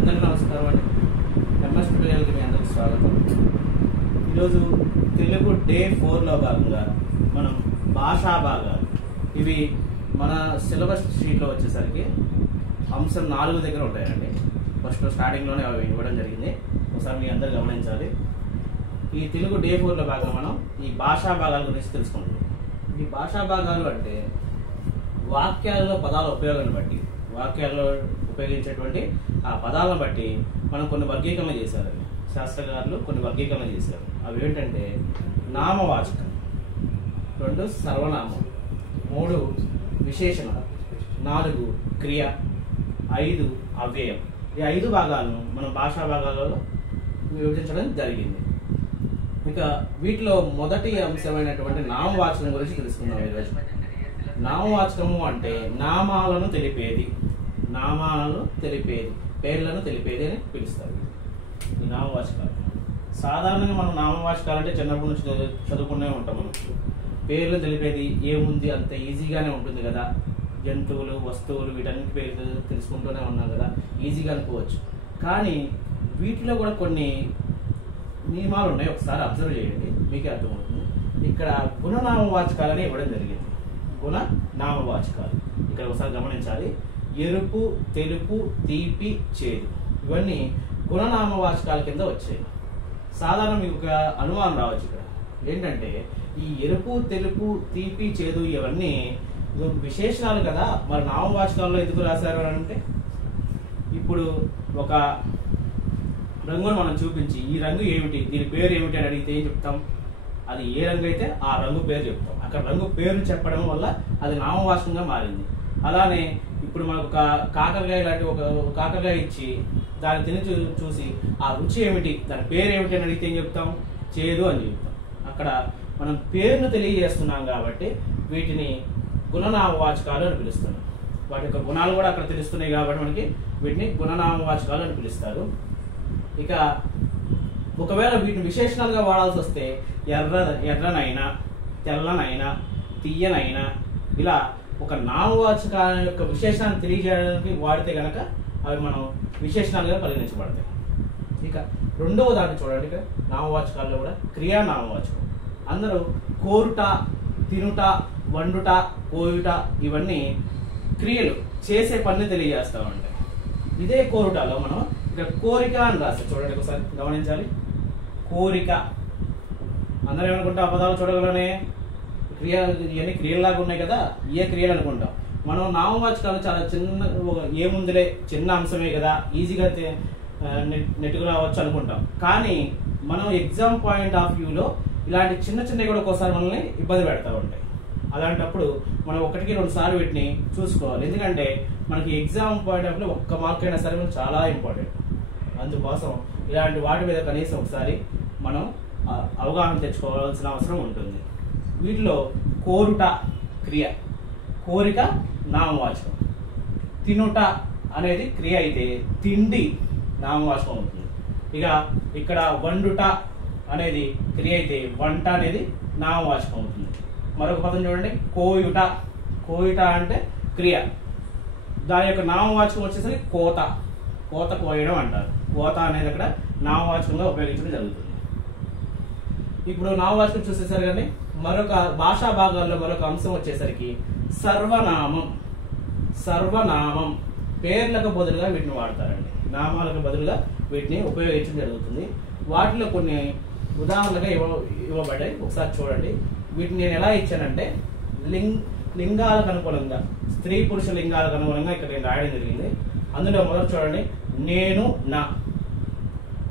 అందరికీ నమస్కారం అండి. ఎంఎస్ ట్యుటోరియల్కి మీ అందరికీ స్వాగతం. ఈరోజు తెలుగు డే 4లో భాగంగా మనం భాషా భాగాలు ఇవి మన సిలబస్ షీట్లో వచ్చేసరికి అంశం 4 దగ్గర ఉంటాయండి. ఫస్ట్ స్టార్టింగ్లోనే అవి ఇవ్వడం జరిగింది. ఒకసారి మీ అందరు గమనించాలి. ఈ తెలుగు డే 4లో భాగంగా మనం ఈ భాషా భాగాల గురించి తెలుసుకుంటాం. ఈ భాషా భాగాలు అంటే వాక్యాలలో పదాల ఉపయోగాన్ని బట్టి, వాక్యాల్లో ఉపయోగించేటువంటి ఆ పదాలను బట్టి మనం కొన్ని వర్గీకరణ చేశారు. శాస్త్రకారులు కొన్ని వర్గీకరణ చేశారు. అవి ఏంటంటే నామవాచకం, 2 సర్వనామం, 3 విశేషణం, 4 క్రియ, 5 అవ్యయం. ఈ 5 భాగాలను మనం భాషా భాగాలలో విభజించడం జరిగింది. ఇక వీటిలో మొదటి అంశమైనటువంటి నామవాచకం గురించి తెలుసుకుందాం ఈరోజు. నామవాచకము అంటే నామాలను తెలిపేది, నామాలను తెలిపేది, పేర్లను తెలిపేది అని పిలుస్తారు. ఈ నామవాచకాలు సాధారణంగా మనం నామవాచకాలు అంటే చిన్నప్పటి నుంచి చదువుకునే ఉంటాం. మనం పేర్లను తెలిపేది ఏముంది, అంత ఈజీగానే ఉంటుంది కదా. జంతువులు, వస్తువులు, వీటన్నిటి పేర్లు తెలుసుకుంటూనే ఉన్నాం కదా, ఈజీగా అనుకోవచ్చు. కానీ వీటిలో కూడా కొన్ని నియమాలు ఉన్నాయి. ఒకసారి అబ్జర్వ్ చేయండి, మీకే అర్థమవుతుంది. ఇక్కడ గుణనామవాచకాలని ఇవ్వడం జరిగింది. గుణ నామవాచకాలు ఇక్కడ ఒకసారి గమనించాలి. ఎరుపు, తెలుపు, తీపి, చేదు ఇవన్నీ గుణనామవాచకాల కింద వచ్చాయి. సాధారణ మీకు ఒక అనుమానం రావచ్చు ఇక్కడ ఏంటంటే, ఈ ఎరుపు, తెలుపు, తీపి, చేదు ఇవన్నీ విశేషణాలు కదా, మరి నామవాచకాల్లో ఎందుకు రాశారు అని అంటే, ఇప్పుడు ఒక రంగును మనం చూపించి ఈ రంగు ఏమిటి, దీని పేరు ఏమిటి అని అడిగితే ఏం చెప్తాం? అది ఏ రంగు అయితే ఆ రంగు పేరు చెప్తాం. అక్కడ రంగు పేరు చెప్పడం వల్ల అది నామవాచకంగా మారింది. అలానే ఇప్పుడు మనకు ఒక కాకరకాయ లాంటి ఒక కాకరకాయ ఇచ్చి దాన్ని తిని చూసి ఆ రుచి ఏమిటి, దాని పేరు ఏమిటి అని అడిగితే ఏం చెప్తాం? చేదు అని చెప్తాం. అక్కడ మనం పేరును తెలియజేస్తున్నాం కాబట్టి వీటిని గుణనామవాచకాలు అని పిలుస్తున్నాం. వాటి యొక్క గుణాలు కూడా అక్కడ తెలుస్తున్నాయి కాబట్టి మనకి వీటిని గుణనామవాచకాలు అని పిలుస్తారు. ఇక ఒకవేళ వీటిని విశేషణాలుగా వాడాల్సి వస్తే ఎర్రనైనా, తెల్లనైనా, తీయనైనా ఇలా ఒక నామవాచక యొక్క విశేషణాన్ని తెలియజేయడానికి వాడితే కనుక అవి మనం విశేషణాలుగా పరిగణించబడతాయి. ఇక రెండవ దాన్ని చూడండి. ఇక నామవాచకాల్లో కూడా క్రియా నామవాచకం. అందరూ కోరుట, తినుట, వండుట, కోయుట ఇవన్నీ క్రియలు, చేసే పని తెలియజేస్తూ ఉంటాయి. ఇదే కోరుటలో మనం ఇక్కడ కోరిక అని రాస్తాం. చూడండి, ఒకసారి గమనించాలి. కోరిక అందరూ ఏమనుకుంటాం? ఆ పదాలు చూడగలనే ఇవన్నీ క్రియల్లాగా ఉన్నాయి కదా, ఏ క్రియలు అనుకుంటాం. మనం నామవాచకాలు చాలా చిన్న, ఏముందిలే చిన్న అంశమే కదా, ఈజీగా నెట్టుకు రావచ్చు అనుకుంటాం. కానీ మనం ఎగ్జామ్ పాయింట్ ఆఫ్ వ్యూలో ఇలాంటి చిన్న చిన్నవి కూడా ఒక్కోసారి మనల్ని ఇబ్బంది పెడతా ఉంటాయి. అలాంటప్పుడు మనం 1-2 సార్లు వీటిని చూసుకోవాలి. ఎందుకంటే మనకి ఎగ్జామ్ పాయింట్ ఆఫ్ వ్యూలో 1 మార్క్ అయినా సరే మనకు చాలా ఇంపార్టెంట్. అందుకోసం ఇలాంటి వాటి మీద కనీసం ఒకసారి మనం అవగాహన తెచ్చుకోవాల్సిన అవసరం ఉంటుంది. వీటిలో కోరుట క్రియ, కోరిక నామవాచకం. తినుట అనేది క్రియ అయితే తిండి నామవాచకం అవుతుంది. ఇక ఇక్కడ వండుట అనేది క్రియ అయితే వంట అనేది నామవాచకం అవుతుంది. మరొక పదం చూడండి, కోయుట. కోయుట అంటే క్రియ, దాని యొక్క నామవాచకం వచ్చేసరికి కోత, కోత కోయడం అంటారు. కోత అనేది అక్కడ నామవాచకంగా ఉపయోగించడం జరుగుతుంది. ఇప్పుడు నామవాచకం చూసేసరి కానీ మరొక భాషా భాగాల్లో మరొక అంశం వచ్చేసరికి సర్వనామం. సర్వనామం పేర్లకు బదులుగా వీటిని వాడతారండి. నామాలకు బదులుగా వీటిని ఉపయోగించడం జరుగుతుంది. వాటిలో కొన్ని ఉదాహరణలుగా ఇవ్వబడ్డాయి. ఒకసారి చూడండి. వీటిని నేను ఎలా ఇచ్చానంటే లింగాలకు అనుగుణంగా, స్త్రీ పురుష లింగాలకు అనుగుణంగా ఇక్కడ నేను రాయడం జరిగింది. అందులో మొదట చూడండి, నేను, నా.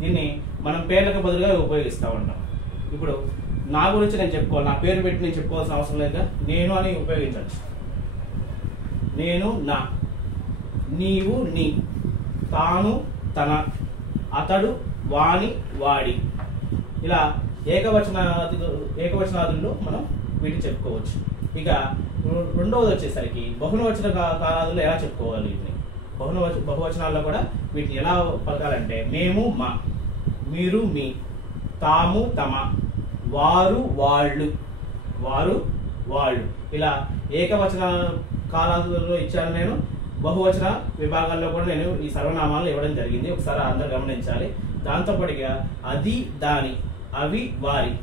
దీన్ని మనం పేర్లకు బదులుగా ఉపయోగిస్తూ ఉంటాం. ఇప్పుడు నా గురించి నేను చెప్పుకోవాలి, నా పేరు పెట్టి నేను చెప్పుకోవాల్సిన అవసరం లేదు. నేను అని ఉపయోగించవచ్చు. నేను, నా. నీవు, నీ. తాను, తన. అతడు, వాని, వాడి. ఇలా ఏకవచనాదుల్లో మనం వీటిని చెప్పుకోవచ్చు. ఇక రెండవది వచ్చేసరికి బహుళవచన కాలాదుల్లో ఎలా చెప్పుకోవాలి వీటిని? బహువచనాల్లో కూడా వీటిని ఎలా పలకాలంటే, మేము, మా. మీరు, మీ. తాము, తమ. వారు, వాళ్ళు. వారు, వాళ్ళు. ఇలా ఏకవచన కాలాదుల్లో ఇచ్చాను నేను. బహువచన విభాగాల్లో కూడా నేను ఈ సర్వనామాలు ఇవ్వడం జరిగింది, ఒకసారి అందరూ గమనించాలి. దాంతోపాటుగా అది, దాని, అవి, వారి,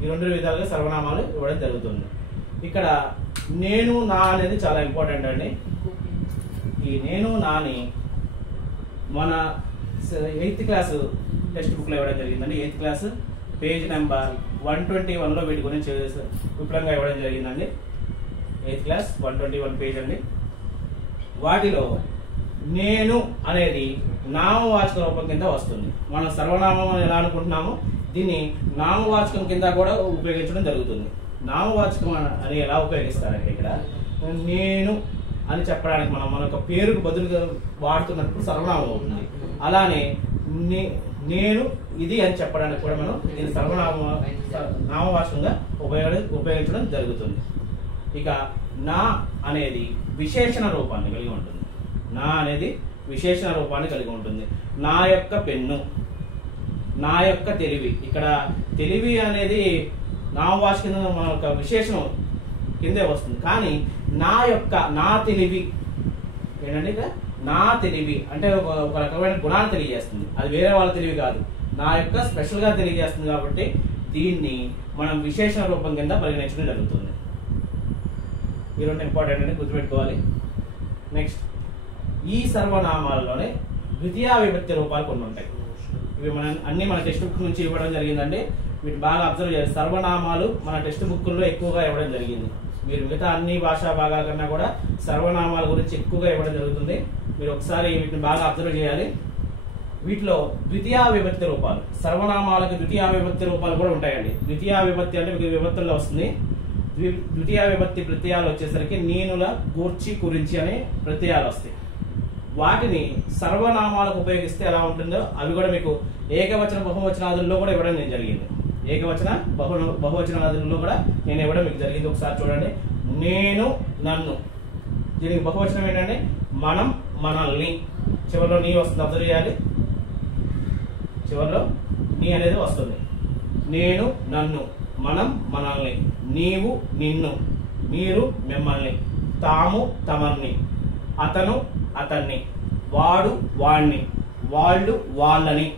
ఈ 2 విధాలుగా సర్వనామాలు ఇవ్వడం జరుగుతుంది. ఇక్కడ నేను, నా అనేది చాలా ఇంపార్టెంట్ అండి. ఈ నేను, నాని మన 8th క్లాస్ టెక్స్ట్ బుక్లో ఇవ్వడం జరిగిందండి. 8th క్లాస్ పేజ్ నెంబర్ 121లో వీటి గురించి విపులంగా ఇవ్వడం జరిగిందండి. 8th క్లాస్ 121 పేజ్ అండి. వాటిలో నేను అనేది నామవాచక రూపం కింద వస్తుంది. మనం సర్వనామం ఎలా అనుకుంటున్నామో దీన్ని నామవాచకం కింద కూడా ఉపయోగించడం జరుగుతుంది. నామవాచకం అని ఎలా ఉపయోగిస్తారంటే ఇక్కడ నేను అని చెప్పడానికి మనం మన పేరుకు బదులుగా వాడుతున్నప్పుడు సర్వనామం అవుతుంది. అలానే నేను ఇది అని చెప్పడానికి కూడా మనం దీన్ని నామవాచకంగా ఉపయోగించడం జరుగుతుంది. ఇక నా అనేది విశేషణ రూపాన్ని కలిగి ఉంటుంది. నా అనేది విశేషణ రూపాన్ని కలిగి ఉంటుంది. నా యొక్క పెన్ను, నా యొక్క తెలివి. ఇక్కడ తెలివి అనేది నామవాచక కింద మన యొక్క విశేషణం కిందే వస్తుంది. కానీ నా తెలివి ఏంటంటే ఇక్కడ నా తెలివి అంటే ఒక రకమైన గుణాన్ని తెలియజేస్తుంది. అది వేరే వాళ్ళ తెలివి కాదు, నా యొక్క స్పెషల్ గా తెలియజేస్తుంది. కాబట్టి దీన్ని మనం విశేషణ రూపం కింద పరిగణించడం జరుగుతుంది. ఈ 2 ఇంపార్టెంట్ అని గుర్తుపెట్టుకోవాలి. నెక్స్ట్, ఈ సర్వనామాల్లోనే ద్వితీయ విభక్తి రూపాలు కొన్ని ఉంటాయి. ఇవి మన టెక్స్ట్ బుక్ నుంచి ఇవ్వడం జరిగిందండి. వీటి బాగా అబ్జర్వ్ చేయాలి. సర్వనామాలు మన టెక్స్ట్ బుక్లో ఎక్కువగా ఇవ్వడం జరిగింది. మీరు మిగతా అన్ని భాషా భాగాల కన్నా కూడా సర్వనామాల గురించి ఎక్కువగా ఇవ్వడం జరుగుతుంది. మీరు ఒకసారి వీటిని బాగా అబ్జర్వ్ చేయాలి. వీటిలో ద్వితీయ విభక్తి రూపాలు, సర్వనామాలకు ద్వితీయ విభక్తి రూపాలు కూడా ఉంటాయండి. ద్వితీయ విభక్తి అంటే మీకు విభక్తుల్లో వస్తుంది. ద్వితీయ విభక్తి ప్రత్యయాలు వచ్చేసరికి నేనుల, గూర్చి, గురించి అనే ప్రత్యయాలు వస్తాయి. వాటిని సర్వనామాలకు ఉపయోగిస్తే ఎలా ఉంటుందో అవి కూడా మీకు ఏకవచన బహువచనాదుల్లో కూడా ఇవ్వడం జరిగింది. ఏకవచన బహువచనాదుల్లో కూడా నేను ఇవ్వడం మీకు జరిగింది. ఒకసారి చూడండి. నేను, నన్ను. దీనికి బహువచనం ఏంటంటే మనం, మనల్ని. చివరిలో నీ వస్తుంది, అబ్జర్వ్ చేయాలి. చివరిలో నీ అనేది వస్తుంది. నేను, నన్ను, మనం, మనల్ని, నీవు, నిన్ను, మీరు, మిమ్మల్ని, తాము, తమర్ని, అతను, అతన్ని, వాడు, వాణ్ణి, వాళ్ళు, వాళ్ళని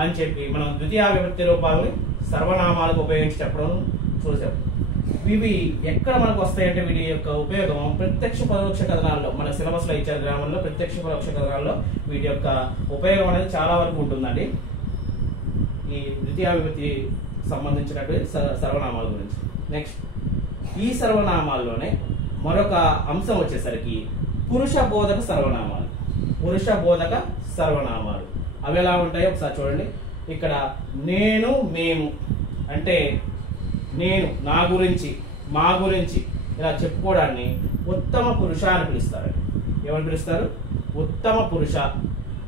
అని చెప్పి మనం ద్వితీయ విభక్తి రూపాలని సర్వనామాలకు ఉపయోగించేటప్పుడు చూసాం. ఇవి ఎక్కడ మనకు వస్తాయంటే వీటి యొక్క ఉపయోగం ప్రత్యక్ష పరోక్ష కథనాల్లో మన సిలబస్ లో ఇచ్చారు. గ్రామంలో ప్రత్యక్ష పరోక్ష కథనాల్లో వీటి యొక్క ఉపయోగం అనేది చాలా వరకు ఉంటుందండి. ఈ ద్వితీయ విభక్తి సంబంధించినటువంటి సర్వనామాల గురించి. నెక్స్ట్, ఈ సర్వనామాల్లోనే మరొక అంశం వచ్చేసరికి పురుష బోధక సర్వనామాలు. పురుష బోధక సర్వనామాలు అవి ఎలా ఉంటాయో ఒకసారి చూడండి. ఇక్కడ నేను, మేము అంటే నేను, నా గురించి, మా గురించి ఇలా చెప్పుకోవడాన్ని ఉత్తమ పురుష అని పిలుస్తారు. ఎవరు పిలుస్తారు? ఉత్తమ పురుష.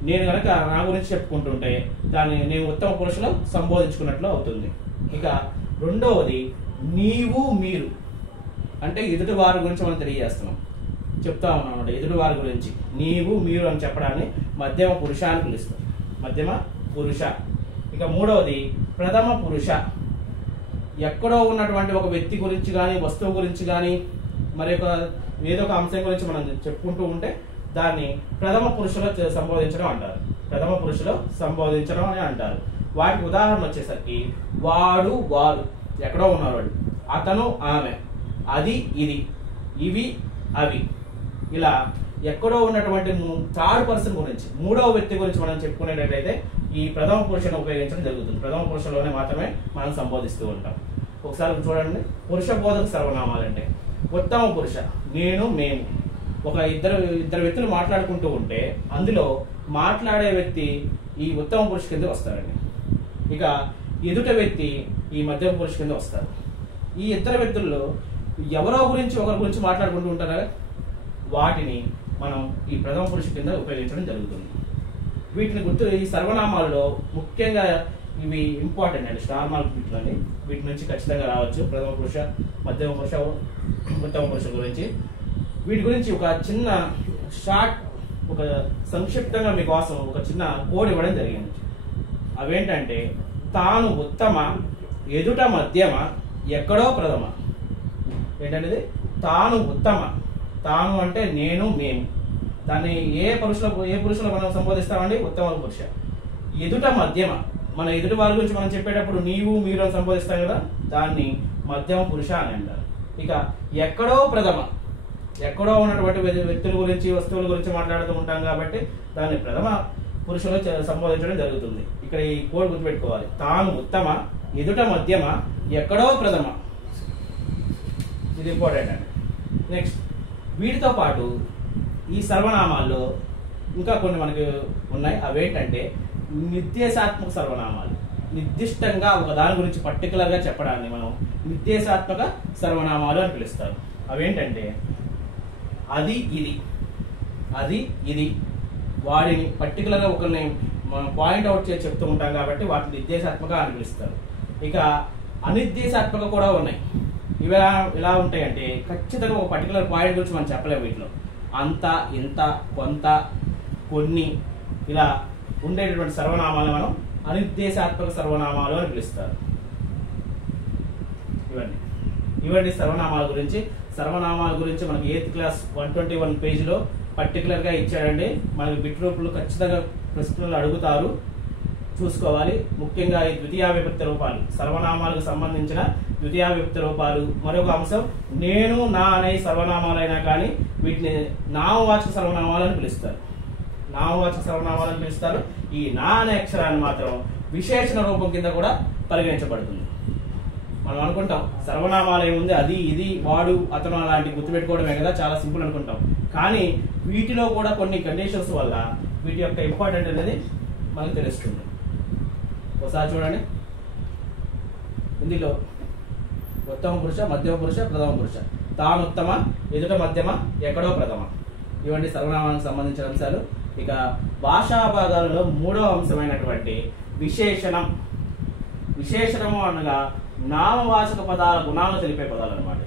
నేను కనుక నా గురించి చెప్పుకుంటుంటే దాన్ని నేను ఉత్తమ పురుషులో సంబోధించుకున్నట్లు అవుతుంది. ఇక రెండవది నీవు, మీరు అంటే ఎదుటి వారి గురించి మనం తెలియజేస్తున్నాం, చెప్తా ఉన్నాం అన్నమాట. ఎదుటి వారి గురించి నీవు, మీరు అని చెప్పడాన్ని మధ్యమ పురుష అని పిలుస్తాం. మధ్యమ పురుష. ఇక మూడవది ప్రథమ పురుష. ఎక్కడో ఉన్నటువంటి ఒక వ్యక్తి గురించి కానీ, వస్తువు గురించి కానీ, మరి ఏదో ఒక అంశం గురించి మనం చెప్పుకుంటూ ఉంటే దాన్ని ప్రథమ పురుషులో సంబోధించడం అంటారు. ప్రథమ పురుషులో సంబోధించడం అని అంటారు. వాటికి ఉదాహరణ వచ్చేసరికి వాడు, వారు, ఎక్కడో ఉన్నారు వాళ్ళు, అతను, ఆమె, అది, ఇది, ఇవి, అవి, ఇలా ఎక్కడో ఉన్నటువంటి థర్డ్ పర్సన్ గురించి, మూడవ వ్యక్తి గురించి మనం చెప్పుకునేటట్లయితే ఈ ప్రథమ పురుషను ఉపయోగించడం జరుగుతుంది. ప్రథమ పురుషులోనే మాత్రమే మనం సంబోధిస్తూ ఉంటాం. ఒకసారి చూడండి. పురుష బోధక సర్వనామాలు అంటే ఉత్తమ పురుష, నేను, మేము. ఒక ఇద్దరు వ్యక్తులు మాట్లాడుకుంటూ ఉంటే అందులో మాట్లాడే వ్యక్తి ఈ ఉత్తమ పురుష కింద వస్తారండి. ఇక ఎదుట వ్యక్తి ఈ మధ్యమ పురుష కింద వస్తారు. ఈ ఇద్దరు వ్యక్తుల్లో ఎవరో గురించి ఒకరి గురించి మాట్లాడుకుంటూ ఉంటారా, వాటిని మనం ఈ ప్రథమ పురుష కింద ఉపయోగించడం జరుగుతుంది. వీటిని ఈ సర్వనామాల్లో ముఖ్యంగా ఇవి ఇంపార్టెంట్ అండి. స్టార్ మార్క్ వీటిలోని వీటి నుంచి ఖచ్చితంగా రావచ్చు. ప్రథమ పురుష, మధ్యమ పురుష, ఉత్తమ పురుష గురించి. వీటి గురించి ఒక చిన్న షార్ట్, ఒక సంక్షిప్తంగా మీకోసం ఒక చిన్న కోడ్ ఇవ్వడం జరిగింది. అవేంటంటే తాను ఉత్తమ, ఎదుట మధ్యమ, ఎక్కడో ప్రథమ. ఏంటనేది తాను ఉత్తమ, తాను అంటే నేను, మేము, దాన్ని ఏ పురుషులు మనం సంబోధిస్తామండి? ఉత్తమ పురుష. ఎదుట మధ్యమ, మన ఎదుటి వారి గురించి మనం చెప్పేటప్పుడు నీవు మీరు అని సంబోధిస్తాం కదా, దాన్ని మధ్యమ పురుష అని అంటారు. ఇక ఎక్కడో ప్రథమ, ఎక్కడో ఉన్నటువంటి వ్యక్తుల గురించి వస్తువుల గురించి మాట్లాడుతూ ఉంటాం కాబట్టి దాన్ని ప్రథమ పురుషులు సంబోధించడం జరుగుతుంది. ఇక్కడ ఈ కోడ్ గుర్తుపెట్టుకోవాలి. తాను ఉత్తమ, ఎదుట మధ్యమ, ఎక్కడో ప్రథమ. ఇది ఇంపార్టెంట్ అండి. నెక్స్ట్, వీటితో పాటు ఈ సర్వనామాల్లో ఇంకా కొన్ని మనకి ఉన్నాయి. అవేంటంటే నిర్దేశాత్మక సర్వనామాలు. నిర్దిష్టంగా ఒక దాని గురించి పర్టికులర్గా చెప్పడాన్ని మనం నిర్దేశాత్మక సర్వనామాలు అని పిలుస్తారు. అవేంటంటే అది ఇది, అది ఇది, వాడిని పర్టికులర్గా ఒకరిని మనం పాయింట్అవుట్ చేసి చెప్తూ ఉంటాం కాబట్టి వాటిని నిర్దేశాత్మక అని పిలుస్తారు. ఇక అనిర్దేశాత్మక కూడా ఉన్నాయి. ఇవి ఎలా ఉంటాయంటే ఖచ్చితంగా ఒక పర్టికులర్ పాయింట్ గురించి మనం చెప్పలేము. వీటిలో అంత, ఇంత, కొంత, కొన్ని ఇలా ఉండేటటువంటి సర్వనామాలు మనం అనిర్దేశాత్మక సర్వనామాలు అని పిలుస్తారు. ఇవన్నీ సర్వనామాల గురించి. సర్వనామాల గురించి మనకి 8th క్లాస్ 121 పేజీలో పర్టికులర్గా ఇచ్చాడండి. మనకి బిట్ రూపులు ఖచ్చితంగా ప్రశ్నలు అడుగుతారు, చూసుకోవాలి. ముఖ్యంగా ఈ ద్వితీయ విభక్తి రూపాలు, సర్వనామాలకు సంబంధించిన ద్వితీయ విభక్తి రూపాలు. మరొక అంశం, నేను, నా అనే సర్వనామాలైనా కానీ వీటిని నామవాచక సర్వనామాలు అని పిలుస్తారు. నామవాచక సర్వనామాలు అని పిలుస్తారు. ఈ నా అనే అక్షరాన్ని మాత్రం విశేషణ రూపం కింద కూడా పరిగణించబడుతుంది. మనం అనుకుంటాం సర్వనామాలు ఏముంది, అది, ఇది, వాడు, అతను అలాంటి గుర్తుపెట్టుకోవడమే కదా, చాలా సింపుల్ అనుకుంటాం. కానీ వీటిలో కూడా కొన్ని కండిషన్స్ వల్ల వీటి యొక్క ఇంపార్టెంట్ అనేది మనకు తెలుస్తుంది. ఒకసారి చూడండి. ఇందులో ఉత్తమ పురుష, మధ్యమ పురుష, ప్రథమ పురుష. తాను ఉత్తమ, ఎదుట మధ్యమ, ఎక్కడో ప్రథమ. ఇవన్నీ సర్వనామానికి సంబంధించిన అంశాలు. ఇక భాషా భాగాలలో 3వ అంశమైనటువంటి విశేషణం. విశేషణము అనగా నామవాచక పదాల గుణాలను తెలిపే పదాలు అనమాట.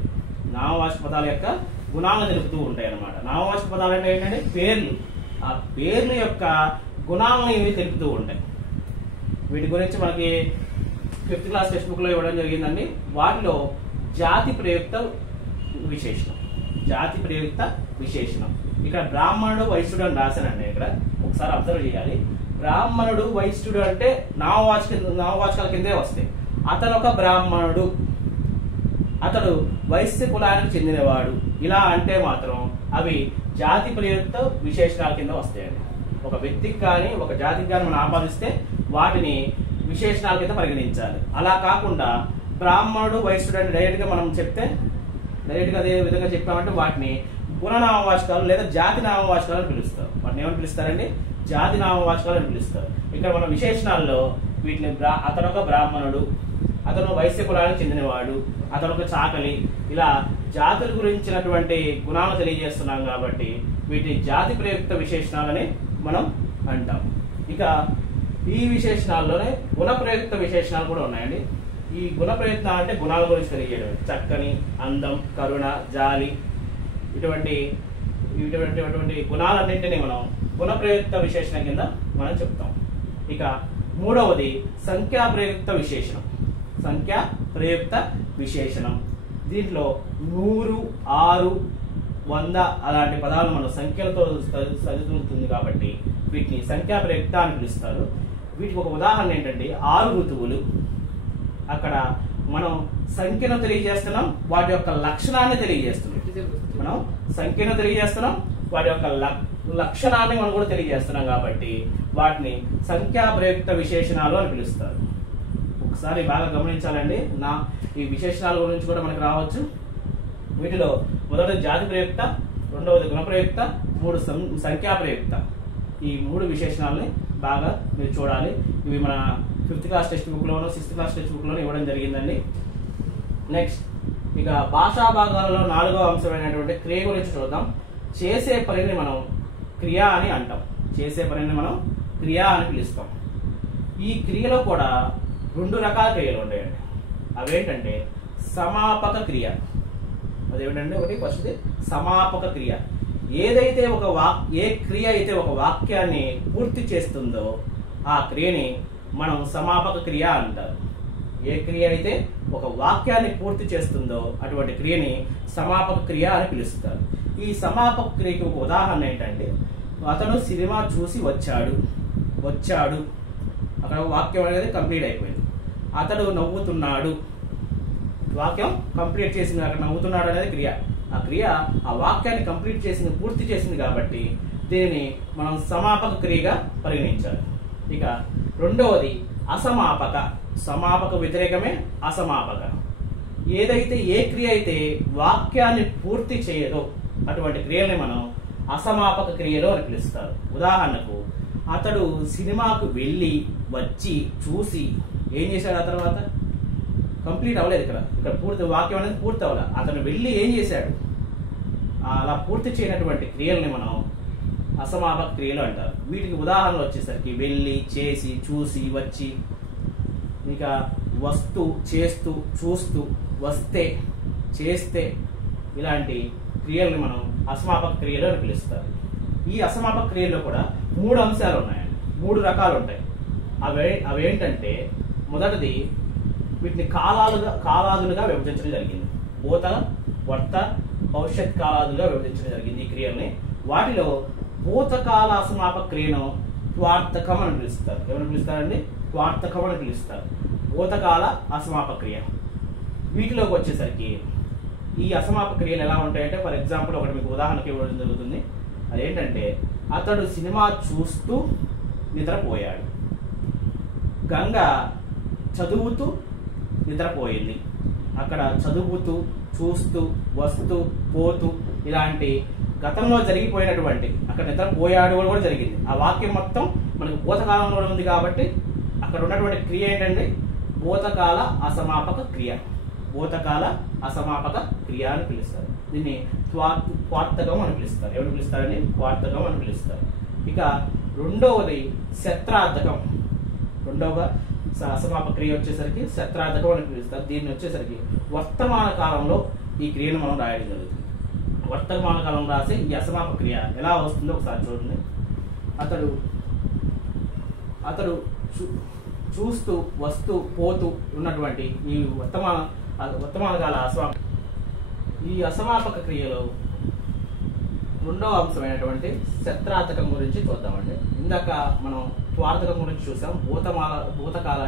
నామవాచక పదాల యొక్క గుణాలను తెలుపుతూ ఉంటాయి అన్నమాట. నామవాచక పదాలు అంటే ఏంటంటే పేర్లు. ఆ పేర్ల యొక్క గుణాలను ఇవి తెలుపుతూ ఉంటాయి. వీటి గురించి మనకి 5th క్లాస్ టెక్స్ట్ బుక్ లో ఇవ్వడం జరిగిందండి. వాటిలో జాతి ప్రయుక్త విశేషణం, జాతి ప్రయుక్త విశేషణం. ఇక్కడ బ్రాహ్మణుడు, వైశ్యుడు అని రాశానండి. ఇక్కడ ఒకసారి అబ్జర్వ్ చేయాలి. బ్రాహ్మణుడు, వైశ్యుడు అంటే నామవాచకాల కిందే వస్తాయి. అతను ఒక బ్రాహ్మణుడు, అతడు వైశ్య కులానికి చెందినవాడు, ఇలా అంటే మాత్రం అవి జాతి ప్రయుక్త విశేషణాల కింద వస్తాయండి. ఒక వ్యక్తికి కానీ ఒక జాతికి కానీ మనం ఆపాదిస్తే వాటిని విశేషణాల కింద పరిగణించాలి. అలా కాకుండా బ్రాహ్మణుడు, వైశ్యుడు అని డైరెక్ట్ గా మనం చెప్తే, డైరెక్ట్ గా అదే విధంగా చెప్పామంటే వాటిని గుణనామవాచకాలు లేదా జాతి నామవాచకాలు అని పిలుస్తారు. వాటిని ఏమని పిలుస్తారండి? జాతి నామవాచకాలు అని పిలుస్తారు. ఇక్కడ మన విశేషణాల్లో వీటిని అతను ఒక బ్రాహ్మణుడు, అతను వైశ్య కులానికి చెందినవాడు, అతను ఒక చాకలి, ఇలా జాతుల గురించినటువంటి గుణాలు తెలియజేస్తున్నాం కాబట్టి వీటిని జాతి ప్రయుక్త విశేషణాలని మనం అంటాం. ఇక ఈ విశేషణాల్లోనే గుణ ప్రయుక్త విశేషణాలు కూడా ఉన్నాయండి. ఈ గుణ ప్రయత్న అంటే గుణాల గురించి తెలియజేయడం. చక్కని, అందం, కరుణ, జాలి, ఇటువంటి గుణాలన్నింటినీ మనం గుణ ప్రయుక్త విశేషణ కింద మనం చెప్తాం. ఇక 3వది సంఖ్యా ప్రయుక్త విశేషణం. సంఖ్యా ప్రయుక్త విశేషణం. దీంట్లో 100, 6, 100 అలాంటి పదాలు మనం సంఖ్యలతో చదువుతుంది కాబట్టి వీటిని సంఖ్యా ప్రయుక్త అని పిలుస్తారు. వీటికి ఒక ఉదాహరణ ఏంటంటే 6 ఋతువులు. అక్కడ మనం సంఖ్యను తెలియజేస్తున్నాం, వాటి యొక్క లక్షణాన్ని తెలియజేస్తున్నాం. మనం సంఖ్యను తెలియజేస్తున్నాం, వాటి యొక్క లక్షణాన్ని మనం కూడా తెలియజేస్తున్నాం కాబట్టి వాటిని సంఖ్యా ప్రయుక్త విశేషణాలు అని పిలుస్తారు. ఒకసారి బాగా గమనించాలండి. ఈ విశేషణాల గురించి కూడా మనకు రావచ్చు. వీటిలో మొదటి జాతి ప్రయుక్త, 2వది గుణ ప్రయుక్త, 3 సంఖ్యా ప్రయుక్త. ఈ 3 విశేషణాలని బాగా మీరు చూడాలి. ఇవి మన 5th క్లాస్ టెక్స్ట్ బుక్ లోను 6th క్లాస్ టెక్స్ట్ బుక్ లోను ఇవ్వడం జరిగిందండి. నెక్స్ట్ ఇక భాషా భాగాలలో 4వ అంశమైనటువంటి క్రియ గురించి చూద్దాం. చేసే పనిని మనం క్రియ అని అంటాం. చేసే పనిని మనం క్రియ అని పిలుస్తాం. ఈ క్రియలో కూడా 2 రకాల క్రియలు ఉంటాయండి. అవేంటంటే సమాపక క్రియ. అదేమిటంటే ఒకటి ఫస్ట్ సమాపక క్రియ. ఏదైతే ఏ క్రియ అయితే ఒక వాక్యాన్ని పూర్తి చేస్తుందో ఆ క్రియని మనం సమాపక క్రియ అంటారు. ఏ క్రియ అయితే ఒక వాక్యాన్ని పూర్తి చేస్తుందో అటువంటి క్రియని సమాపక క్రియ అని పిలుస్తారు. ఈ సమాపక క్రియకి ఒక ఉదాహరణ ఏంటంటే అతను సినిమా చూసి వచ్చాడు అక్కడ వాక్యం అనేది కంప్లీట్ అయిపోయింది. అతడు నవ్వుతున్నాడు, వాక్యం కంప్లీట్ చేసింది. అక్కడ నవ్వుతున్నాడు అనేది క్రియ. ఆ క్రియ ఆ వాక్యాన్ని కంప్లీట్ చేసింది, పూర్తి చేసింది కాబట్టి దీనిని మనం సమాపక క్రియగా పరిగణించాలి. ఇక రెండవది అసమాపక. సమాపక వ్యతిరేకమే అసమాపక. ఏదైతే ఏ క్రియ అయితే వాక్యాన్ని పూర్తి చేయదో అటువంటి క్రియల్ని మనం అసమాపక క్రియలు అని పిలుస్తారు. ఉదాహరణకు అతడు సినిమాకు వెళ్ళి వచ్చి చూసి ఏం చేశాడు, ఆ తర్వాత కంప్లీట్ అవ్వలేదు. ఇక్కడ పూర్తి వాక్యం అనేది పూర్తి అవ్వలేదు. అతను వెళ్ళి ఏం చేశాడు, అలా పూర్తి చేయనటువంటి క్రియల్ని మనం అసమాపక క్రియలు అంటారు. వీటికి ఉదాహరణలు వచ్చేసరికి వెళ్ళి, చేసి, చూసి, వచ్చి, ఇక వస్తూ, చేస్తూ, చూస్తూ, వస్తే, చేస్తే ఇలాంటి క్రియల్ని మనం అసమాపక క్రియలు అని పిలుస్తారు. ఈ అసమాపక క్రియల్లో కూడా 3 అంశాలు ఉన్నాయండి, 3 రకాలు ఉంటాయి. అవేంటంటే మొదటిది వీటిని కాలాదులుగా విభజించడం జరిగింది. భూత, వర్త, భవిష్యత్ కాలాదులుగా విభజించడం జరిగింది ఈ క్రియల్ని. వాటిలో భూతకాల అసమాపక క్రియను త్వార్థకం అని పిలుస్తారు. ఎవరు పిలుస్తారండి? త్వార్థకం అని పిలుస్తారు. భూతకాల అసమాపక క్రియ. వీటిలోకి వచ్చేసరికి ఈ అసమాపక క్రియలు ఎలా ఉంటాయంటే, ఫర్ ఎగ్జాంపుల్ ఒకటి మీకు ఉదాహరణకి ఇవ్వడం జరుగుతుంది. అదేంటంటే అతడు సినిమా చూస్తూ నిద్రపోయాడు. గంగ చదువుతూ నిద్రపోయింది. అక్కడ చదువుతూ, చూస్తూ, వస్తూ, పోతూ ఇలాంటి గతంలో జరిగిపోయినటువంటి, అక్కడ నిద్రపోయాడు కూడా జరిగింది. ఆ వాక్యం మొత్తం మనకు భూతకాలంలో ఉంది కాబట్టి అక్కడ ఉన్నటువంటి క్రియ ఏంటంటే భూతకాల అసమాపక క్రియ. భూతకాల అసమాపక క్రియ అని పిలుస్తారు. దీన్ని త్వార్థకం అని పిలుస్తారు. ఎవరు పిలుస్తారని? త్వార్థకం అని పిలుస్తారు. ఇక రెండవది శత్రార్థకం. రెండవ అసమాపక క్రియ వచ్చేసరికి శత్రార్థకం అని పిలుస్తారు. దీన్ని వచ్చేసరికి వర్తమాన కాలంలో ఈ క్రియను మనం రాయడం జరుగుతుంది. వర్తమాన కాలం రాసి ఈ అసమాపక క్రియ ఎలా వస్తుందో ఒకసారి చూడండి. అతడు చూస్తూ, వస్తూ, పోతూ ఉన్నటువంటి ఈ వర్తమాన కాల ఈ అసమాపక క్రియలో రెండవ అంశమైనటువంటి శత్రార్థకం గురించి చూద్దామండి. ఇందాక మనం త్వార్థకం గురించి చూసాం. భూతకాల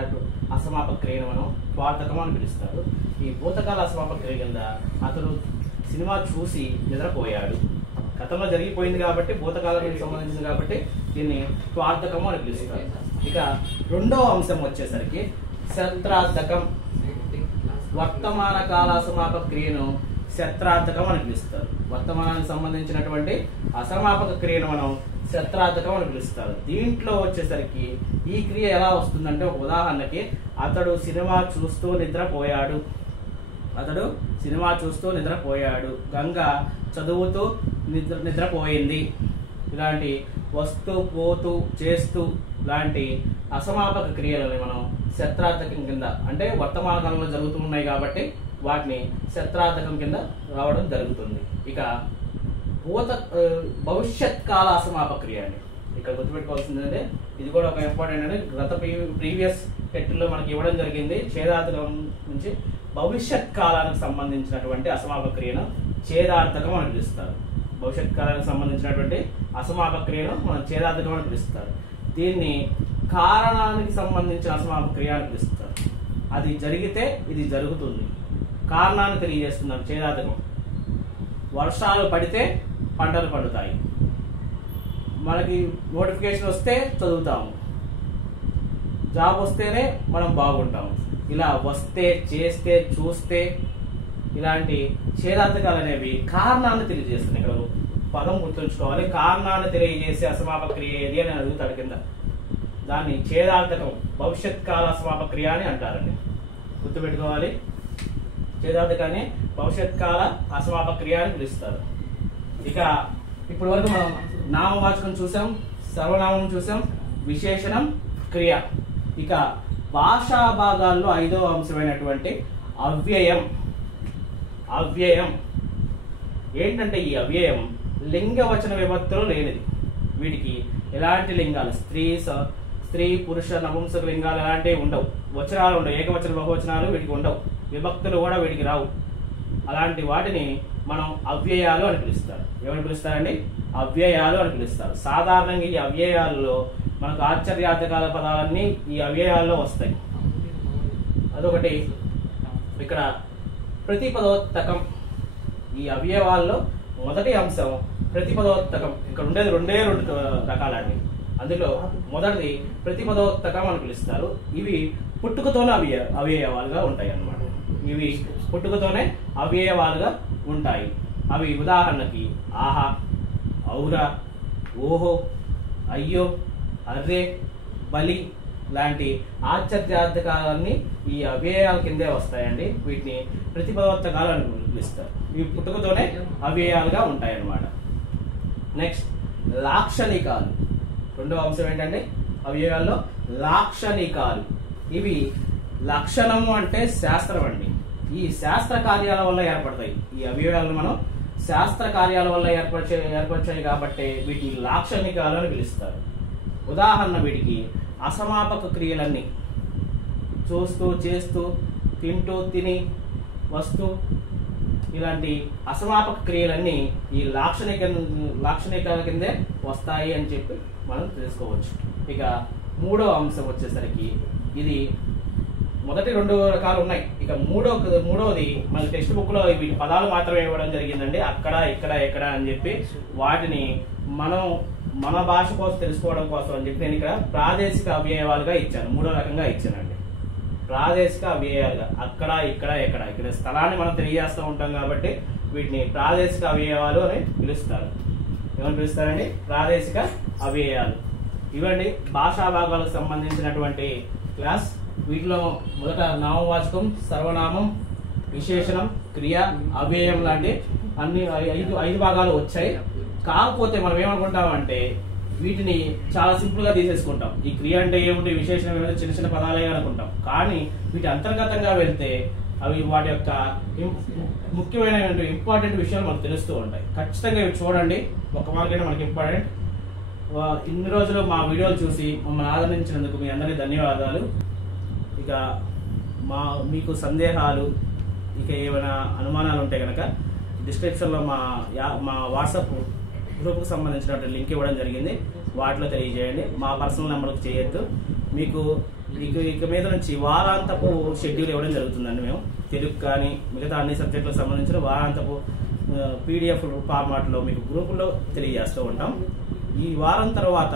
అసమాపక క్రియను మనం త్వార్థకం అని పిలుస్తారు. ఈ భూతకాల అసమాపక క్రియ కింద అతడు సినిమా చూసి నిద్రపోయాడు. గతంలో జరిగిపోయింది కాబట్టి భూతకాలానికి సంబంధించింది కాబట్టి దీన్ని త్వార్థకము అని పిలుస్తారు. ఇక రెండవ అంశం వచ్చేసరికి శత్రార్థకం. వర్తమాన కాల అసమాపక క్రియను శత్రార్థకం అని పిలుస్తారు. వర్తమానానికి సంబంధించినటువంటి అసమాపక క్రియను మనం శత్రార్థకం అని పిలుస్తారు. దీంట్లో వచ్చేసరికి ఈ క్రియ ఎలా వస్తుందంటే, ఒక ఉదాహరణకి అతడు సినిమా చూస్తూ నిద్రపోయాడు. గంగ చదువుతూ నిద్రపోయింది. ఇలాంటి వస్తూ, పోతూ, చేస్తూ లాంటి అసమాపక క్రియలని మనం శత్రార్థకం కింద, అంటే వర్తమాన కాలంలో జరుగుతూ ఉన్నాయి కాబట్టి వాటిని శత్రార్థకం కింద రావడం జరుగుతుంది. ఇక భవిష్యత్ కాల అసమాపక క్రియ అండి. ఇక్కడ గుర్తుపెట్టుకోవాల్సిందంటే ఇది కూడా ఒక ఇంపార్టెంట్ అండి. గత ప్రీవియస్ టెట్లో మనకి ఇవ్వడం జరిగింది. ఛేదార్థకం నుంచి భవిష్యత్ కాలానికి సంబంధించినటువంటి అసమాపక క్రియను ఛేదార్థకం అని పిలుస్తారు. భవిష్యత్ కాలానికి సంబంధించినటువంటి అసమాపక క్రియను మనం ఛేదార్థకం అని పిలుస్తారు. దీన్ని కారణానికి సంబంధించిన అసమాపక క్రియ అని పిలుస్తారు. అది జరిగితే ఇది జరుగుతుంది, కారణాన్ని తెలియజేస్తున్నాం. ఛేదార్థకం. వర్షాలు పడితే పంటలు పండుతాయి, మనకి నోటిఫికేషన్ వస్తే చదువుతాము, జాబ్ వస్తేనే మనం బాగుంటాము. ఇలా వస్తే, చేస్తే, చూస్తే ఇలాంటి ఛేదార్థకాలు అనేవి కారణాన్ని తెలియజేస్తున్నాయి. ఇక్కడ పదం గుర్తుంచుకోవాలి. కారణాన్ని తెలియజేసే అసమాపక క్రియ ఏది అని అడుగుతాడు కింద. దాన్ని ఛేదార్థకం, భవిష్యత్ కాల అసమాపక క్రియ అని అంటారండి. గుర్తుపెట్టుకోవాలి. ఛేదార్థకాన్ని భవిష్యత్ కాల అసమాపక క్రియ అని పిలుస్తారు. ఇక ఇప్పటి వరకు మనం నామవాచకం చూసాం, సర్వనామం చూసాం, విశేషణం, క్రియ. ఇక భాషా భాగాల్లో 5వ అంశమైనటువంటి అవ్యయం. ఏంటంటే ఈ అవ్యయం లింగవచన విభక్తులు లేనిది. వీటికి ఎలాంటి లింగాలు, స్త్రీ, పురుష, నపుంసక లింగాలు ఎలాంటివి ఉండవు. వచనాలు ఉండవు, ఏకవచన బహువచనాలు వీటికి ఉండవు, విభక్తులు కూడా వీటికి రావు. అలాంటి వాటిని మనం అవ్యయాలు అని పిలుస్తారు. ఏమని పిలుస్తారండి? అవ్యయాలు అని పిలుస్తారు. సాధారణంగా ఈ అవ్యయాల్లో మనకు ఆశ్చర్యార్థకాల పదాలన్నీ ఈ అవ్యయాల్లో వస్తాయి. అదొకటి. ఇక్కడ ప్రతిపదోత్తకం. ఈ అవ్యయాల్లో మొదటి అంశం ప్రతిపదోత్తకం. ఇక్కడ ఉండేది రెండు రకాలండి. అందులో మొదటిది ప్రతిపదోత్తకం అని పిలుస్తారు. ఇవి పుట్టుకతోనే అవ్యయవాలుగా ఉంటాయి అన్నమాట. ఇవి పుట్టుకతోనే అవ్యయవాలుగా ఉంటాయి. అవి ఉదాహరణకి ఆహా, ఔరా, ఓహో, అయ్యో, అర్రే, బలి లాంటి ఆశ్చర్యార్థకాలన్నీ ఈ అవ్యయాల కిందే వస్తాయండి. వీటిని ప్రతిపదోత్తకాలు అని పిలుస్తారు. ఇవి పుట్టుకతోనే అవ్యయాలుగా ఉంటాయి అన్నమాట. నెక్స్ట్ లాక్షణికాలు. రెండవ అంశం ఏంటంటే అవ్యయాల్లో లాక్షణికాలు. ఇవి లక్షణము అంటే శాస్త్రం అండి. ఈ శాస్త్ర కార్యాల వల్ల ఏర్పడతాయి. ఈ అవ్యయాలను మనం శాస్త్ర కార్యాల వల్ల ఏర్పరిచాయి కాబట్టి వీటిని లాక్షణికాలు అని పిలుస్తారు. ఉదాహరణ వీటికి అసమాపక క్రియలన్నీ, చూస్తూ, చేస్తూ, తింటూ, తిని, వస్తూ, ఇలాంటి అసమాపక క్రియలన్నీ ఈ లాక్షణికాల కిందే వస్తాయి అని చెప్పి మనం తెలుసుకోవచ్చు. ఇక మూడో అంశం వచ్చేసరికి ఇది మొదటి రెండు రకాలు ఉన్నాయి. ఇక మూడోది మన టెక్స్ట్ బుక్ లో వీటి పదాలు మాత్రమే ఇవ్వడం జరిగిందండి. అక్కడ, ఇక్కడ, ఎక్కడ అని చెప్పి వాటిని మనం మన భాష కోసం తెలుసుకోవడం కోసం అని చెప్పి నేను ఇక్కడ ప్రాదేశిక అవ్యయాలుగా ఇచ్చాను. మూడో రకంగా ఇచ్చానండి. ప్రాదేశిక అవ్యయాలుగా అక్కడ, ఇక్కడ, ఎక్కడ. ఇక్కడ స్థలాన్ని మనం తెలియజేస్తూ ఉంటాం కాబట్టి వీటిని ప్రాదేశిక అవ్యయాలు అని పిలుస్తారు. ఏమని పిలుస్తారండి? ప్రాదేశిక అవ్యయాలు. ఇవండి భాషా భాగాలకు సంబంధించినటువంటి క్లాస్. వీటిలో మొదట నామవాచకం, సర్వనామం, విశేషణం, క్రియ, అవ్యయం లాంటి అన్ని ఐదు భాగాలు వచ్చాయి. కాకపోతే మనం ఏమనుకుంటామంటే వీటిని చాలా సింపుల్ గా తీసేసుకుంటాం. ఈ క్రియ అంటే ఏమిటి, విశేషణం ఏమిటి, చిన్న చిన్న పదాలే అనుకుంటాం. కానీ వీటి అంతర్గతంగా వెళ్తే అవి వాటి యొక్క ముఖ్యమైన ఇంపార్టెంట్ విషయాలు మనకు తెలుస్తూ ఉంటాయి. ఖచ్చితంగా ఇవి చూడండి. ఒక మార్గం మనకి ఇంపార్టెంట్. ఇన్ని రోజులు మా వీడియోలు చూసి మమ్మల్ని ఆదరించినందుకు మీ అందరికీ ధన్యవాదాలు. ఇక మీకు సందేహాలు, ఇక ఏమైనా అనుమానాలు ఉంటే కనుక డిస్క్రిప్షన్లో మా వాట్సాప్ గ్రూప్కి సంబంధించినటువంటి లింక్ ఇవ్వడం జరిగింది. వాటిలో తెలియజేయండి. మా పర్సనల్ నెంబర్కి చేయొద్దు. మీకు ఇక మీద నుంచి వారాంతపు షెడ్యూల్ ఇవ్వడం జరుగుతుందండి. మేము తెలుగు కానీ మిగతా అన్ని సబ్జెక్టులకు సంబంధించిన వారాంతపు PDF ఫార్మాట్లో మీకు గ్రూపుల్లో తెలియజేస్తూ ఉంటాం. ఈ వారం తర్వాత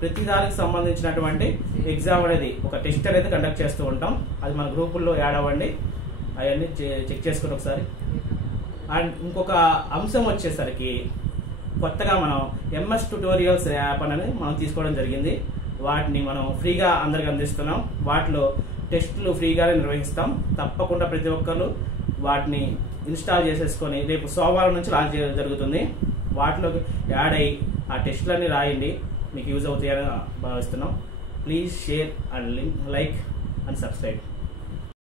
ప్రతి దానికి సంబంధించినటువంటి ఎగ్జామ్ అనేది, ఒక టెస్ట్ అనేది కండక్ట్ చేస్తూ ఉంటాం. అది మన గ్రూపుల్లో యాడ్ అవ్వండి. అవన్నీ చెక్ చేసుకుని ఒకసారి. అండ్ ఇంకొక అంశం వచ్చేసరికి కొత్తగా మనం MS ట్యుటోరియల్స్ యాప్ అనేది మనం తీసుకోవడం జరిగింది. వాటిని మనం ఫ్రీగా అందరికి అందిస్తున్నాం. వాటిలో టెస్టులు ఫ్రీగానే నిర్వహిస్తాం. తప్పకుండా ప్రతి ఒక్కరు వాటిని ఇన్స్టాల్ చేసేసుకొని రేపు సోమవారం నుంచి లాంచ్ చేయడం జరుగుతుంది. వాటిలోకి యాడ్ అయ్యి ఆ టెస్టులన్నీ రాయండి. మీకు యూజ్ అవుతాయని భావిస్తున్నాం. Please share and like and subscribe.